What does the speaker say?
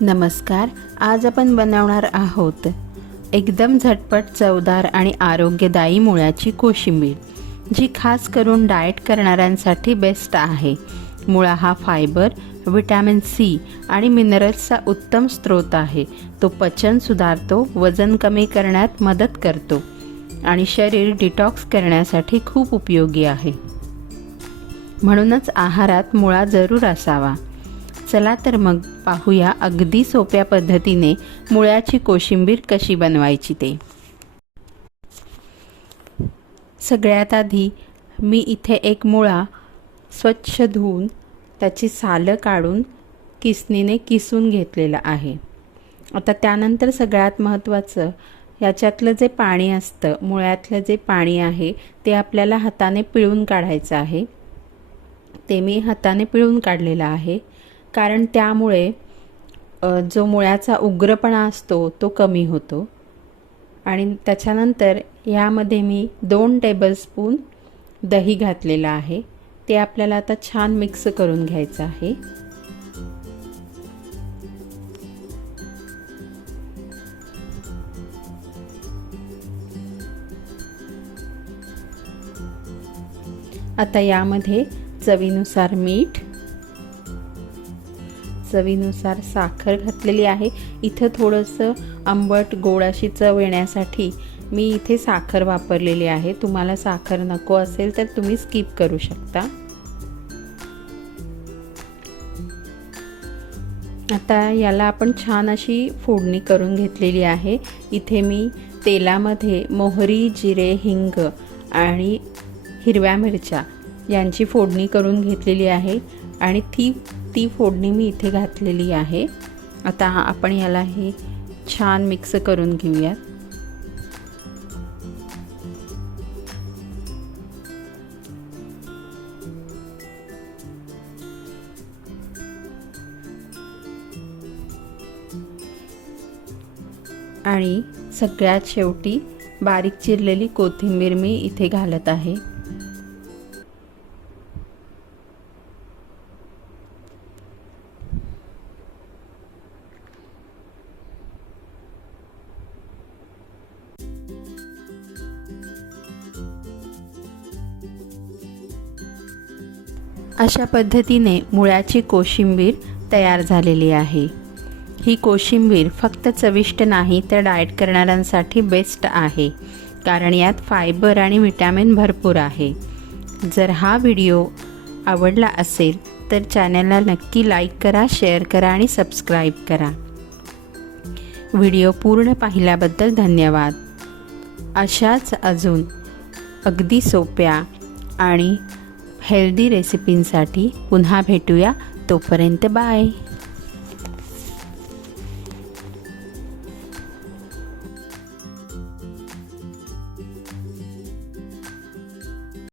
नमस्कार. आज आपण बनवणार आहोत एकदम झटपट, चवदार आणि आरोग्यदायी मुळ्याची कोशिंबीर, जी खास करून डाएट करणाऱ्यांसाठी बेस्ट आहे. मुळा हा फायबर, विटॅमिन सी आणि मिनरल्सचा उत्तम स्रोत आहे. तो पचन सुधारतो, वजन कमी करण्यात मदत करतो आणि शरीर डिटॉक्स करण्यासाठी खूप उपयोगी आहे. म्हणूनच आहारात मुळा जरूर असावा. चला तर मग पाहूया अगदी सोप्या पद्धतीने मुळ्याची कोशिंबीर कशी बनवायची ते. सगळ्यात आधी मी इथे एक मुळा स्वच्छ धुवून त्याची सालं काढून किसणीने किसून घेतलेला आहे. आता त्यानंतर सगळ्यात महत्त्वाचं, याच्यातलं जे पाणी असतं, मुळ्यातलं जे पाणी आहे ते आपल्याला हाताने पिळून काढायचं आहे. ते मी हाताने पिळून काढलेलं आहे, कारण त्यामुळे जो मुळ्याचा उग्रपणा असतो तो कमी होतो. आणि त्याच्यानंतर यामध्ये मी 2 टेबलस्पून दही घातलेलं आहे. ते आपल्याला आता छान मिक्स करून घ्यायचं आहे. आता यामध्ये चवीनुसार मीठ, चवीनुसार साखर घातलेली आहे. इथं थोडंसं आंबट गोड अशी चव येण्यासाठी मी इथे साखर वापरलेली आहे. तुम्हाला साखर नको असेल तर तुम्ही स्किप करू शकता. आता याला आपण छान अशी फोडणी करून घेतलेली आहे. इथे मी तेलामध्ये मोहरी, जिरे, हिंग आणि हिरव्या मिरच्या यांची फोडणी करून घेतलेली आहे आणि ती फोडणी मी इथे घातलेली आहे. आता आपण याला हे छान मिक्स करून घेऊयात. आणि सगळ्यात शेवटी बारीक चिरलेली कोथिंबीर मी इथे घालत आहे. अशा पद्धतीने मुळ्याची कोशिंबीर तयार झालेली आहे. ही कोशिंबीर फक्त चविष्ट नाही तर डाएट करणाऱ्यांसाठी बेस्ट आहे, कारण यात फायबर आणि विटॅमिन भरपूर आहे. जर हा व्हिडिओ आवडला असेल तर चॅनलला नक्की लाईक करा, शेअर करा आणि सबस्क्राईब करा. व्हिडिओ पूर्ण पाहिल्याबद्दल धन्यवाद. अशाच अजून अगदी सोप्या आणि हेल्दी रेसिपींसाठी पुन्हा भेटूया. तोपर्यंत बाय.